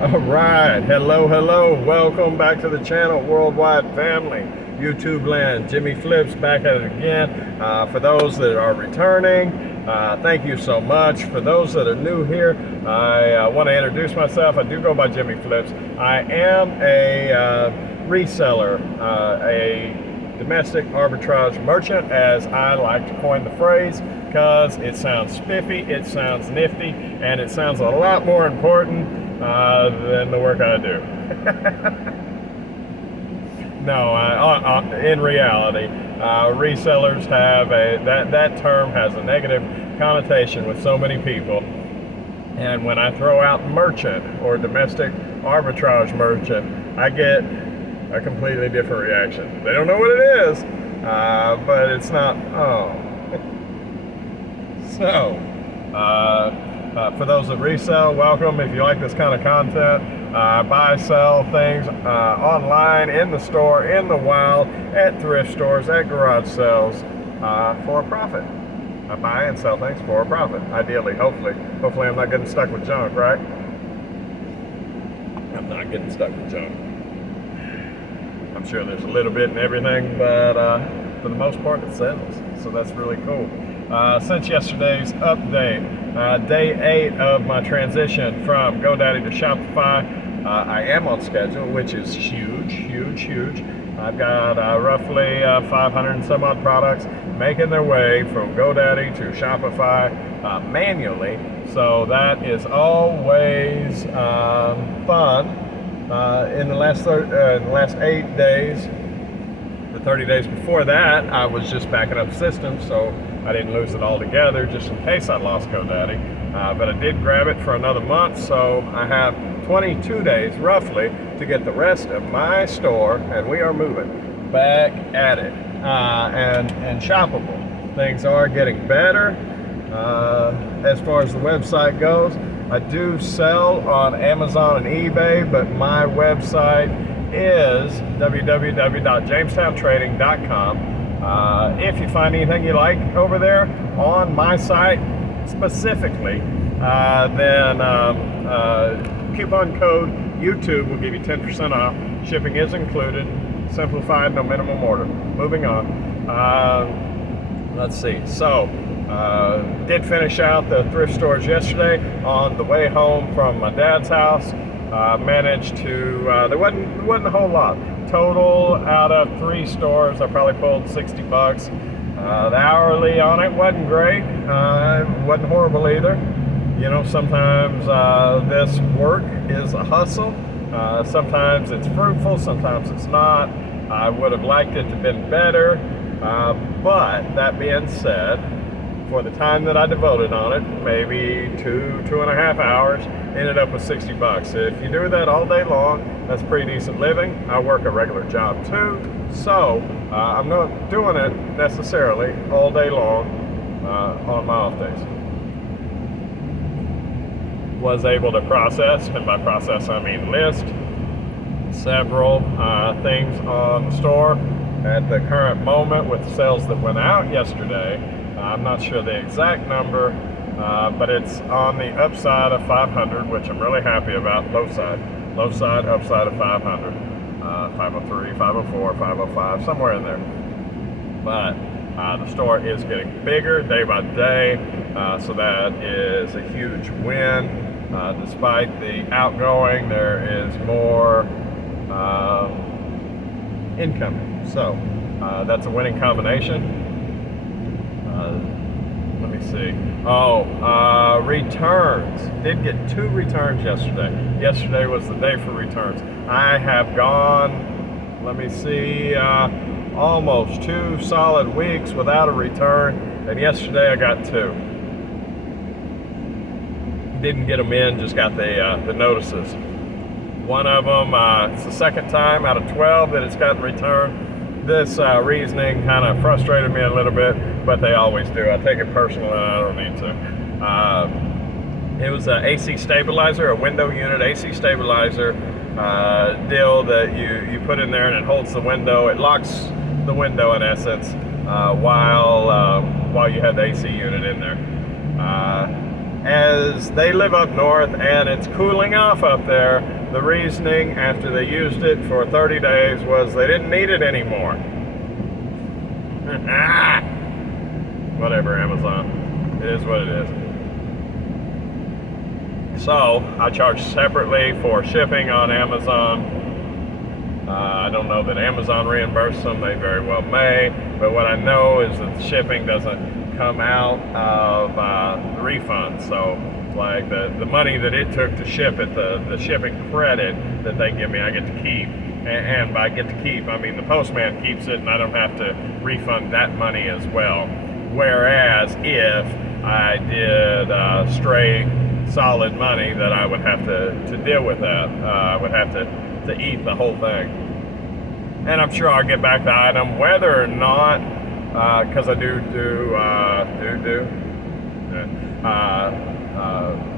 All right, hello, welcome back to the channel, Worldwide Family, YouTube land. Jimmy Flips back at it again. For those that are returning, thank you so much. For those that are new here, I want to introduce myself. I do go by Jimmy Flips. I am a reseller, a domestic arbitrage merchant, as I like to coin the phrase, because it sounds spiffy, it sounds nifty, and it sounds a lot more important than the work I do. No, in reality, resellers have that term has a negative connotation with so many people. And when I throw out merchant or domestic arbitrage merchant, I get a completely different reaction. They don't know what it is, but it's not. Oh, so. For those that resell, welcome. If you like this kind of content, buy, sell things online, in the store, in the wild, at thrift stores, at garage sales, for a profit. I buy and sell things for a profit, ideally, hopefully. Hopefully I'm not getting stuck with junk, right? I'm not getting stuck with junk. I'm sure there's a little bit in everything, but for the most part it sells, so that's really cool. Since yesterday's update, day 8 of my transition from GoDaddy to Shopify, I am on schedule, which is huge. I've got roughly 500 and some odd products making their way from GoDaddy to Shopify manually, so that is always fun. In the last 8 days, the 30 days before that, I was just backing up systems, so I didn't lose it all together, just in case I lost GoDaddy. But I did grab it for another month, so I have 22 days roughly to get the rest of my store, and we are moving back at it. And shoppable. Things are getting better. As far as the website goes, I do sell on Amazon and eBay, but my website is www.jamestowntrading.com. If you find anything you like over there on my site specifically, then coupon code YouTube will give you 10% off. Shipping is included. Simplified, no minimum order. Moving on. Let's see. So, did finish out the thrift stores yesterday on the way home from my dad's house. Managed to, there wasn't a whole lot. Total out of 3 stores, I probably pulled $60. The hourly on it wasn't great. Wasn't horrible either. You know, sometimes this work is a hustle. Sometimes it's fruitful, sometimes it's not. I would have liked it to have been better. But that being said, for the time that I devoted on it, maybe 2.5 hours, ended up with $60. If you do that all day long, that's pretty decent living. I work a regular job too, so I'm not doing it necessarily all day long on my off days. Was able to process, and by process I mean list, several things on the store at the current moment with sales that went out yesterday. I'm not sure the exact number, but it's on the upside of 500, which I'm really happy about. Low side, upside of 500, 503, 504, 505, somewhere in there. But the store is getting bigger day by day, so that is a huge win. Despite the outgoing, there is more incoming. So that's a winning combination. Let me see. Returns. Did get 2 returns yesterday. Yesterday was the day for returns. I have gone, let me see, almost 2 solid weeks without a return, and yesterday I got 2. Didn't get them in, just got the notices. One of them, it's the second time out of 12 that it's gotten returned. This reasoning kind of frustrated me a little bit, but they always do. I take it personal and I don't need to. It was an AC stabilizer, a window unit AC stabilizer deal that you put in there, and it holds the window. It locks the window in essence while you have the AC unit in there. as they live up north and it's cooling off up there, the reasoning after they used it for 30 days was they didn't need it anymore. Whatever, Amazon. It is what it is. So I charge separately for shipping on Amazon. I don't know that Amazon reimburses them. They very well may. But what I know is that the shipping doesn't come out of the refund. So like the money that it took to ship it, the shipping credit that they give me, I get to keep. And by get to keep, I mean the postman keeps it and I don't have to refund that money as well. Whereas if I did straight solid money, that I would have to deal with that. I would have to eat the whole thing. And I'm sure I'll get back the item, whether or not, because I do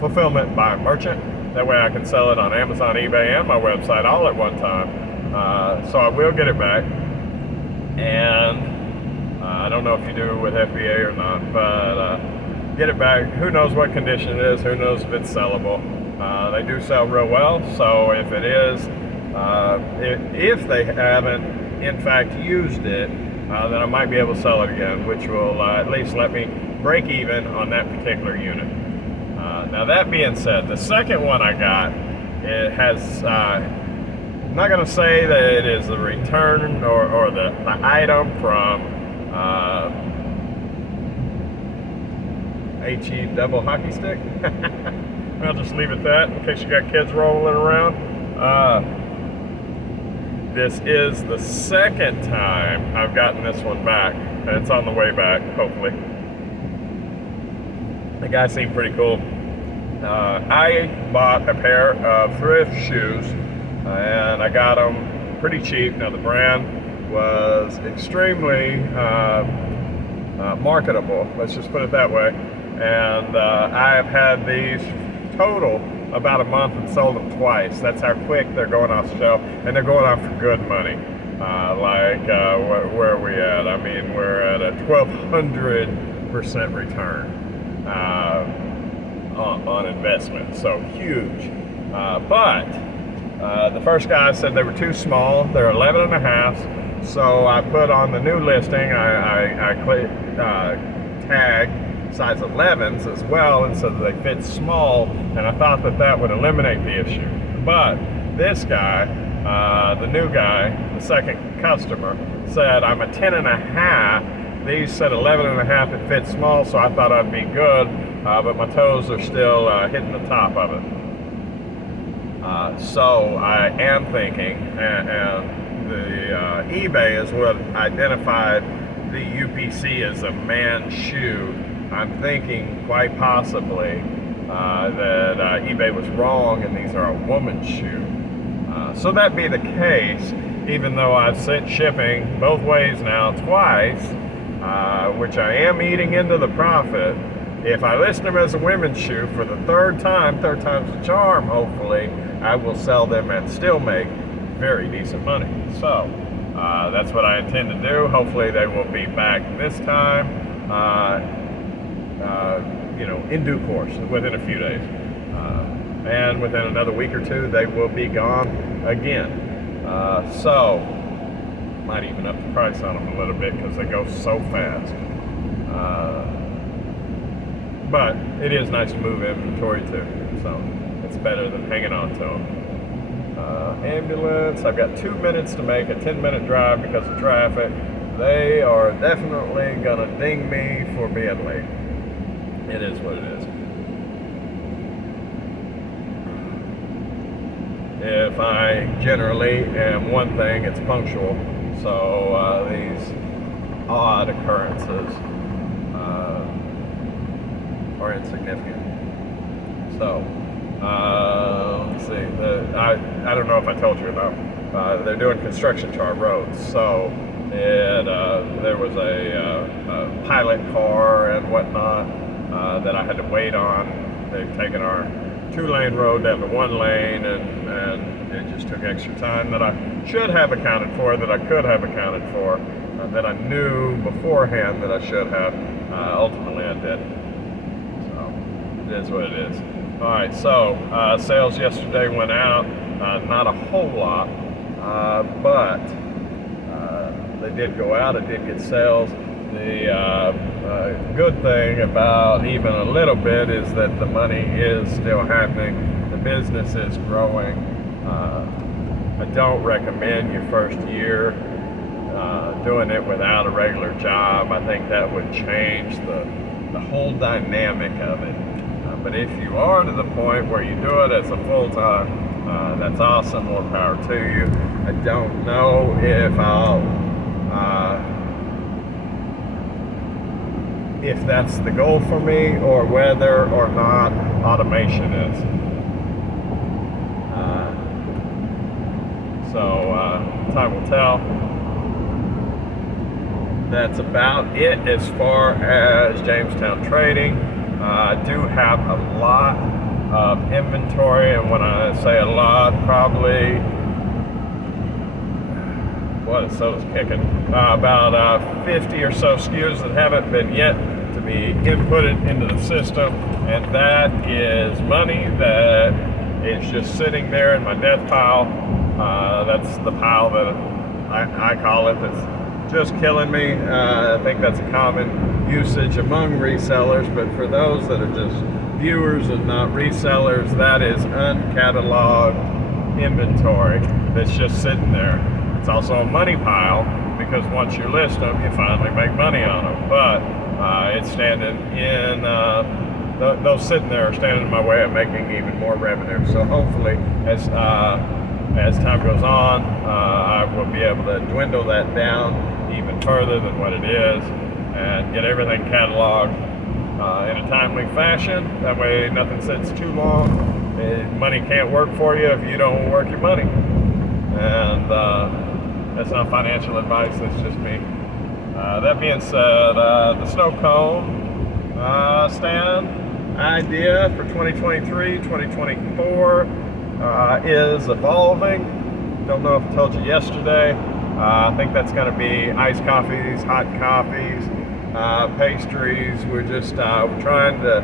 fulfillment by merchant. That way I can sell it on Amazon, eBay, and my website all at one time. So I will get it back. And I don't know if you do it with FBA or not, but get it back. Who knows what condition it is? Who knows if it's sellable? They do sell real well, so if it is, if they haven't in fact used it, then I might be able to sell it again, which will at least let me break even on that particular unit. Now that being said, the second one I got, it has, I'm not going to say that it is the return or the item from HE double hockey stick. I'll just leave it that in case you got kids rolling around. This is the second time I've gotten this one back, and it's on the way back, hopefully. The guy seemed pretty cool. I bought a pair of thrift shoes, and I got them pretty cheap. Now the brand was extremely marketable, let's just put it that way. And I have had these total about a month and sold them twice. That's how quick they're going off the shelf, and they're going off for good money. Where are we at? I mean, we're at a 1,200% return on investment, so huge. But the first guy said they were too small. They're 11 and a half. So I put on the new listing, I tagged size 11s as well, and so they fit small, and I thought that would eliminate the issue. But this guy, the new guy, the second customer, said I'm a 10 and a half. These said 11 and a half, it fits small, so I thought I'd be good, but my toes are still hitting the top of it. So I am thinking, and the eBay is what identified the UPC as a man's shoe. I'm thinking quite possibly that eBay was wrong and these are a woman's shoe. So that be the case, even though I've sent shipping both ways now twice, which I am eating into the profit. If I list them as a women's shoe for the third time's the charm, hopefully, I will sell them and still make very decent money. So that's what I intend to do. Hopefully they will be back this time, in due course, within a few days. And within another week or two, they will be gone again. So, might even up the price on them a little bit because they go so fast. But it is nice to move inventory too, so it's better than hanging on to them. Ambulance, I've got 2 minutes to make a 10-minute drive because of traffic. They are definitely gonna ding me for being late. It is what it is. If I generally am one thing, it's punctual. So these odd occurrences are insignificant. So, let's see. I don't know if I told you about. They're doing construction to our roads. So there was a pilot car and whatnot that I had to wait on. They've taken our 2-lane road down to 1 lane, and it just took extra time that I should have accounted for, that I could have accounted for, that I knew beforehand that I should have. Ultimately, I didn't. So It is what it is. All right, so sales yesterday went out, not a whole lot, but they did go out. I did get sales. The good thing about even a little bit is that the money is still happening. The business is growing. I don't recommend your first year doing it without a regular job. I think that would change the whole dynamic of it. But if you are to the point where you do it as a full-time, that's awesome. More power to you. I don't know if that's the goal for me, or whether or not automation is. Time will tell. That's about it as far as Jamestown trading. I do have a lot of inventory, and when I say a lot, probably soda's kicking. About 50 or so SKUs that haven't been yet to be inputted into the system, and that is money that is just sitting there in my death pile. That's the pile that I call it, that's just killing me. I think that's a common usage among resellers, but for those that are just viewers and not resellers, that is uncatalogued inventory that's just sitting there. It's also a money pile, because once you list them, you finally make money on them. But it's standing in, those sitting there are standing in my way of making even more revenue. So hopefully, as time goes on, I will be able to dwindle that down even further than what it is, and get everything cataloged in a timely fashion. That way nothing sits too long. Money can't work for you if you don't work your money. And that's not financial advice, that's just me. That being said, the snow cone stand idea for 2023, 2024 is evolving. Don't know if I told you yesterday. I think that's going to be iced coffees, hot coffees, pastries. We're just trying to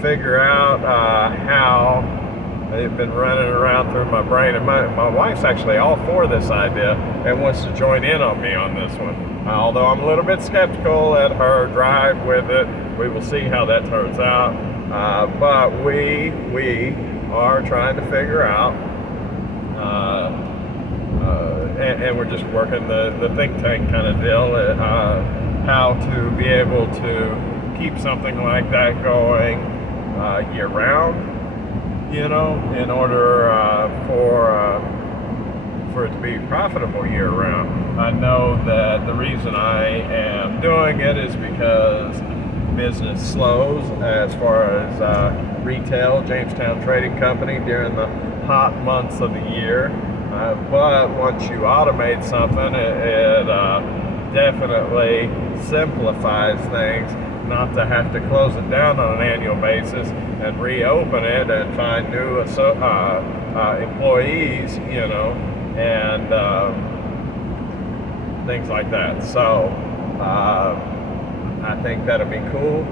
figure out how. They've been running around through my brain, and my wife's actually all for this idea and wants to join in on me on this one. Although I'm a little bit skeptical at her drive with it. We will see how that turns out. But we are trying to figure out, and we're just working the think tank kind of deal, how to be able to keep something like that going year round. In order for it to be profitable year round. I know that the reason I am doing it is because business slows as far as retail, Jamestown Trading Company, during the hot months of the year. But once you automate something, it definitely simplifies things, not to have to close it down on an annual basis and reopen it and find new employees, and things like that. So I think that'd be cool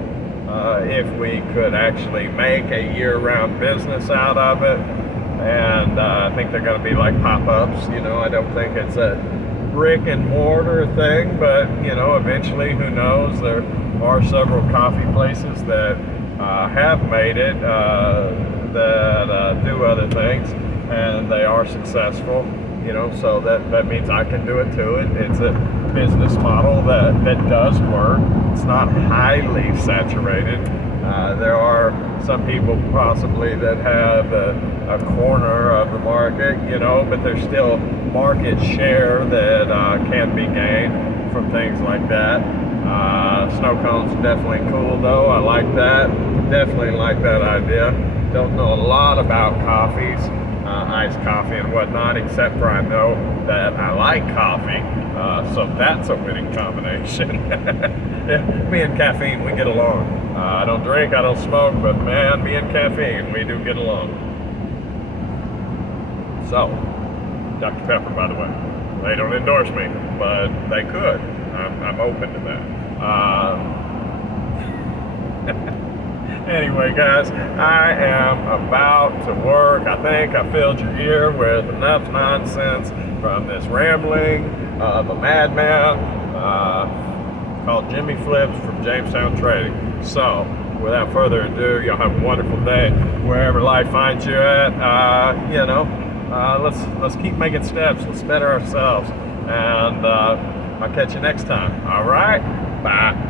if we could actually make a year-round business out of it. And I think they're going to be like pop-ups. I don't think it's a brick and mortar thing, but eventually, who knows? There are several coffee places that have made it, that do other things, and they are successful. So that means I can do it too. It's a business model that does work. It's not highly saturated. There are some people possibly that have a corner of the market, but there's still market share that can be gained from things like that. Snow cones are definitely cool though. I like that. Definitely like that idea. Don't know a lot about coffees, iced coffee and whatnot, except for I know that I like coffee. So that's a winning combination. Yeah, me and caffeine, we get along. I don't drink, I don't smoke, but man, me and caffeine, we do get along. So, Dr. Pepper, by the way, they don't endorse me, but they could. I'm open to that. Anyway, guys, I am about to work. I think I filled your ear with enough nonsense from this rambling of a madman called Jimmy Flips from Jamestown Trading. So, without further ado, y'all have a wonderful day wherever life finds you at. Let's keep making steps. Let's better ourselves, and I'll catch you next time. All right, bye.